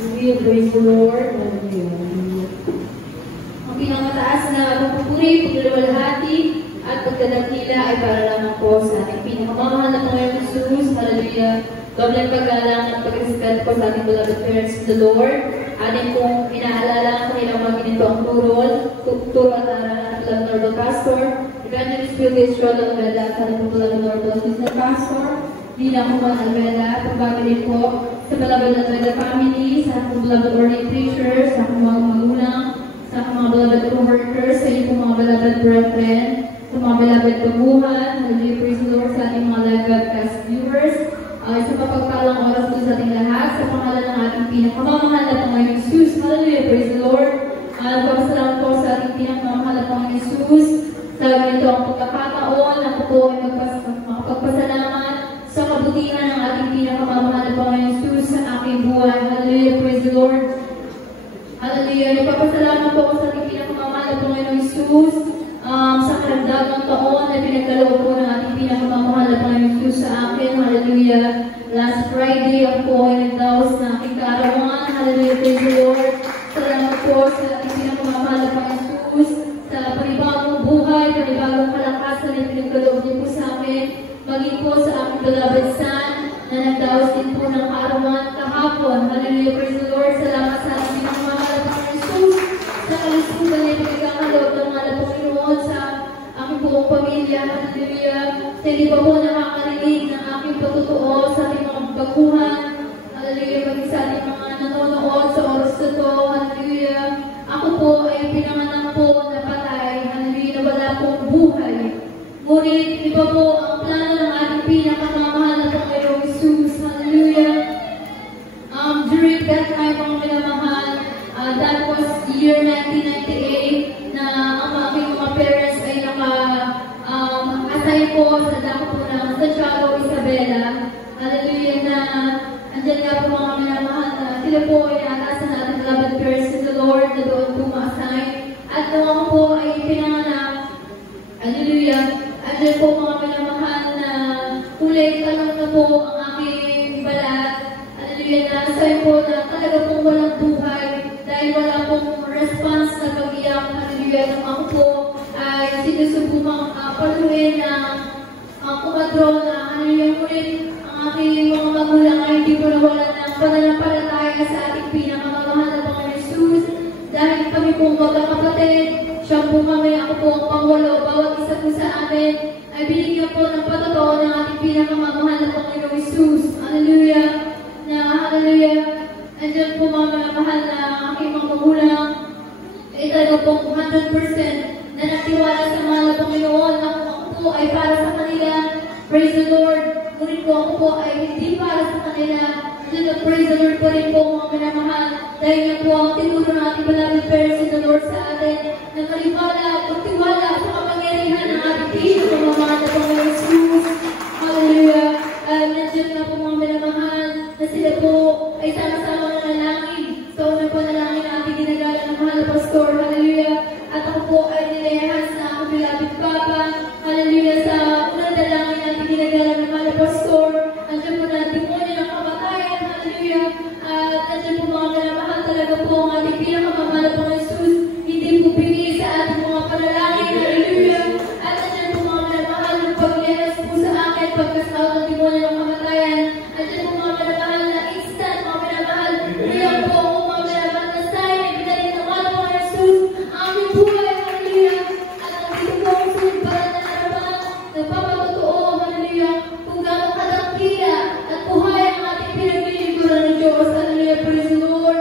Praise the Lord. Ang pinakamataas na pagpupuri, pagluwalhati, at pagdadakila ay para lamang po sa ating pinakamamahal na Panginoong Jesus. Hallelujah. Doble paggalang at pag-respect po sa ating beloved parents in the Lord. Atin pong inaalala ang kanilang mga ginito ang turo at aral ng beloved Norbert Pastor, Evangelist Philippines Rodel Almeda, at ating pong beloved Norbert Business Pastor, Dina Juan Almeda, pagbago din po sa beloved Almeda family, sa ating beloved ordained preachers, sa ating mga magulang, sa ating mga beloved co-workers, sa inyong mga beloved brethren, sa mga beloved kabuhan, hallelujah, praise the Lord, sa ating mga live broadcast viewers, sa mapagpalang oras po sa ating lahat, sa pangalan ng ating pinakamamahal na Panginoong Jesus, hallelujah, praise the Lord. Nagpapasalamat po sa ating pinakamamahal na Panginoong Jesus, sa ganito ang pagkakataon, ako po ay makapagpasalamat sa kabutihan ng ating pinakamamahal na Panginoong Jesus sa aking buhay, hallelujah, praise the Lord. Hallelujah, nagpapasalamat po sa ating pinakamamahal na Panginoong Jesus, sa karagdagang taon na pinagkaloob po ng ating pinakamamahal na Panginoong Jesus sa akin. Hallelujah. Last Friday, ako ay nagdaos na aking kaarawan. Hallelujah. Praise the Lord. Salamat po sa ating pinakamamahal na Panginoong Jesus sa panibagong buhay, panibagong kalakasan na pinagkaloob niyo po sa akin. Maging po sa aking beloved son na nagdaos din po ng kaarawan kahapon. Hallelujah. Praise the Lord. Salamat sa ating pinakamamahal na Panginoong Jesus sa kalisugan na pinagkaloob ng mga Panginoon sa aking buong pamilya. Hallelujah. Sa hindi pa po nakakarinig ng aking pagtotoo sa ating mga baguhan. Hallelujah. Maging sa ating mga nanonood sa oras na ito. Hallelujah. Ako po ay pinanganak po na patay. Hallelujah. Na wala pong buhay. Ngunit, di ba po ang plano ng ating pinakamamahal na Panginoong Jesus. Hallelujah. During that time, mga minamahal, that was year 1998 na ang aking mga parents ay naka-assign po sa dako po ng Santiago, Isabela. Hallelujah, na andyan nga po mga minamahal na sila po ay natasan na ating beloved parents in the Lord na doon po ma-assign. At nung ako po ay pinanganak, hallelujah, andyan po mga minamahal na kulay talong na po ang aking balat. Hallelujah, na assign po na talaga pong walang buhay dahil wala pong response na pag-iyak. Hallelujah, nung ako po ay sinusubukang paluin ng kumadro na hallelujah, ngunit ang aking mga magulang ay hindi ko nawalan ng pananampalataya sa ating pinakamamahal na Panginoong Jesus dahil kami pong magkakapatid, siya po kami, ako po ang pangwalo, bawat isa po sa amin ay binigyan po ng patotoo ng ating pinakamamahal na Panginoong Jesus. Hallelujah, na hallelujah, andyan po mga mahal na aking mga magulang ay talaga pong 100% na nagtiwala sa mahal na Panginoon na kung ako po ay para sa kanila, praise the Lord. Ngunit kung ako po ay hindi para sa kanila, praise the Lord po rin po mga minamahal dahil nga po ang tinuro ng ating beloved parents in the Lord sa atin na kalibala at magtiwala sa kapangyarihan ng ating pinakamamahal na Panginoong Jesus. Hallelujah. Nandiyan nga po mga minamahal na sila po ay sama-sama na nalangin. So, una po nalangin na ating ginagala ng mahal na pastor. Hallelujah. At ako po ay nilehas na ako bilabit Papa. Hallelujah. Sa unang dalangin na ating ginagala ng mahal na pastor. Nandiyan po na demonyo ng kamatayan. Hallelujah. At nandiyan po mga minamahal talaga po ang ating pinakamamahal na Panginoong Jesus. Hindi po pinili sa ating mga panalangin. Hallelujah. At nandiyan po mga minamahal ng paglehas po sa akin pagkasaot ng demonyo ng kamatayan. Nandiyan po mga minamahal na instant, mga minamahal. Kaya po mga minamahal na sign ay binalik ng mga Panginoong Jesus. Ang aming buhay. Hallelujah. At ang dito po ang sunod para na naraman. Nagpapatotoo. Hallelujah. Kung gano'ng kadakila at buhay ang ating pinaglilingkuran ng Diyos. Hallelujah. Praise the Lord.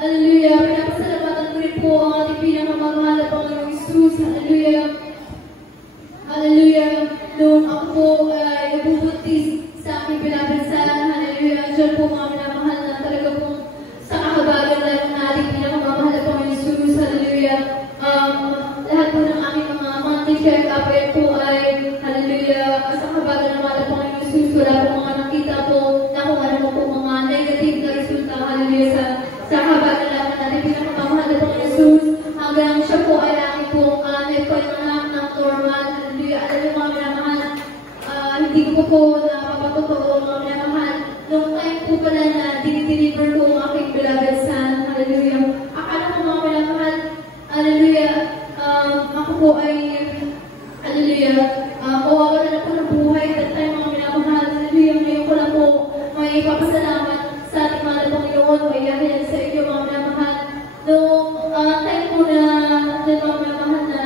Hallelujah. Pinapasalamatan ko rin po ang ating pinakamamahal na Panginoong Jesus. Hallelujah. Hallelujah. Nung ako po ay nabubuntis sa aking pinapansan. Hallelujah. Diyan po mga minamahal na talaga pong sa kahabagan lang ng ating pinakamamahal na Panginoong Jesus. Hallelujah. Lahat po ng aming mga monthly check-up po ay hallelujah. Sa kahabagan ng mga Panginoong Jesus. Wala po mga nakita po na kung ano po mga negative na resulta. Hallelujah. Sa kahabagan lang ng ating pinakamamahal na Panginoong Jesus. Hanggang siya po ay laki po may mga Panginoon, maiyahin sa inyo mga minamahal. Nung time po na mga minamahal na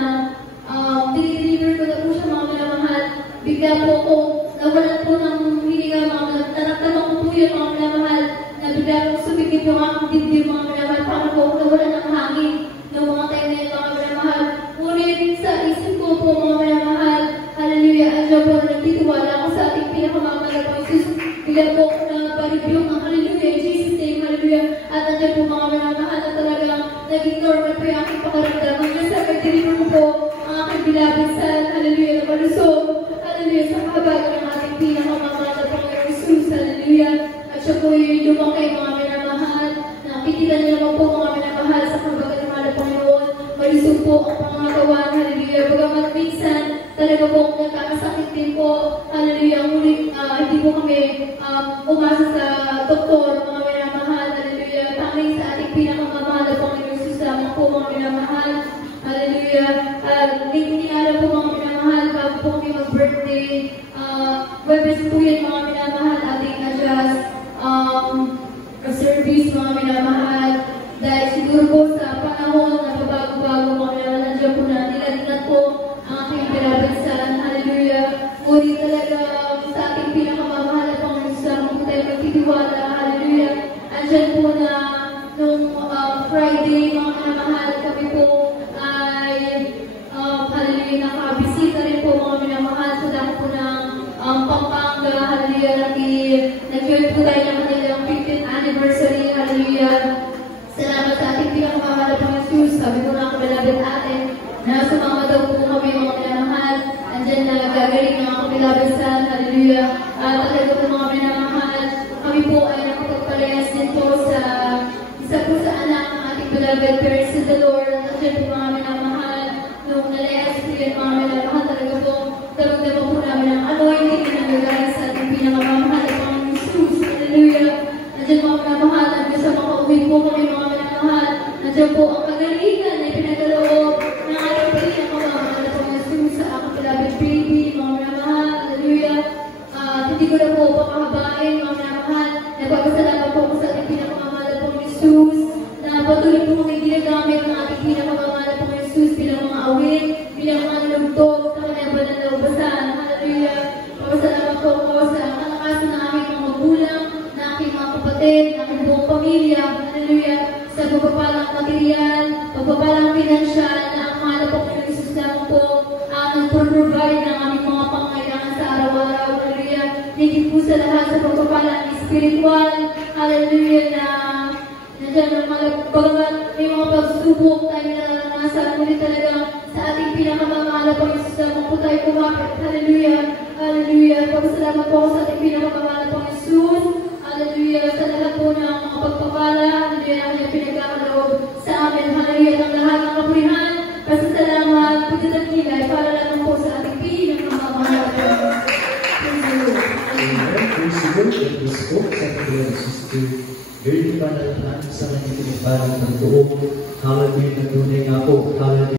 dinideliver ko na po siya mga minamahal, bigla po ako nawalan po ng hininga mga minamahal. Naramdaman ko po yun mga minamahal na bigla po sumigit yung aking dibdib mga minamahal. Parang po ako nawalan ng hangin ng mga time na yun mga minamahal. Ngunit sa isip ko po mga minamahal, hallelujah, andiyan po na nagtitiwala ako sa ating pinakamamahal na Jesus. Bigla po ako na-rebuke ng hallelujah, in Jesus name, hallelujah. At andiyan po mga minamahal na talagang naging normal po yung aking pakaramdam. Hanggang sa pag-deliver ko po ang aking bilabid sa hallelujah na malusog, hallelujah, sa kabagan ng ating pinakamamahal na Panginoon Jesus, hallelujah. At siya po yung lumaki mga minamahal. Nakikita niyo naman po mga minamahal sa kabagan ng mahal na Panginoon. Malusog po ang pangangatawan, hallelujah. Bagamat minsan, talaga po nagkakasakit din po, hallelujah. Ngunit hindi po kami umasa sa doktor, mga minamahal, hallelujah. Tanging sa ating pinakamamahal na Panginoon Jesus lamang po mga minamahal, hallelujah. Ninara po mga minamahal bago po kami mag-birthday. Webes po yan mga minamahal, ating adjust service mga minamahal. Dahil siguro po sa panahon na pabago-bago mga minamahal, nandiyan po na nilalinat po ang aking pinabansan, hallelujah. Ngunit talaga sa ating pinakamamahal na Panginoon sa mga tayo magtitiwala, hallelujah. Andyan po na nung Friday, mga minamahal, kami po ay hallelujah, nakabisita rin po mga minamahal sa dami po ng Pampanga, hallelujah. Nag-join po tayo ng kanilang 15th anniversary, hallelujah. Salamat sa ating pinakamamahal na Panginoon Jesus. Sabi ko na ako beloved ate na sumama daw po kami mga minamahal. Andyan na gagaling ng mga beloved son, hallelujah. Talaga po mga minamahal, kami po ay nakapagpalayas din po sa isa po sa anak ng ating beloved parents to the Lord. Andyan po mga minamahal, nung nalayas po yun mga minamahal, talaga po damang-damang po namin ang anointing na nagagaling sa ating pinakamamahal na Panginoon Jesus, hallelujah. Andyan mga minamahal, hanggang sa makauwi po kami mga minamahal. Nandiyan po ang kagalingan na ipinagaloob ng ating pinakamamahal na Panginoon Jesus sa aking beloved baby, mga minamahal, hallelujah. Hindi ko na po pakahabain mga minamahal. Nagpapasalamat po ako sa ating pinakamamahal na Panginoon Jesus na patuloy po kami ginagamit ng ating pinakamamahal na Panginoon Jesus bilang mga awit, bilang mga lugtog sa kanyang banal na ubasan, hallelujah. Papasalamat po ako sa kalakasan ng aking mga magulang, na aking mga kapatid, na aking buong pamilya, hallelujah. Sa pagpapalang material, pagpapalang pinansyal na ang mahal na Panginoon Jesus lamang po ang nagpro-provide ng aming mga pangailangan sa araw-araw, hallelujah. Higit po sa lahat sa pagpapalang spiritual, hallelujah, na nandiyan ang mga bagamat may mga pagsubok tayo na nasa ngunit talaga sa ating pinakamamahal na Panginoon Jesus lamang po tayo kumapit, hallelujah, hallelujah. Pagpasalamat po ako sa ating pinakamamahal na Panginoon Jesus, hallelujah, sa lahat po ng mga pagpapala, hallelujah, na kanyang pinagkakaloob sa amin, hallelujah, ng lahat ng kapurihan, pasasalamat, pagdadakila, ay para lang po sa ating pinakamamahal na Panginoon. Amen. Praise the Lord. Let us go sa Panginoon Sister. Very panalangin sa kanyang pinipalang ng buong. Hallelujah, na tunay nga po. Hallelujah.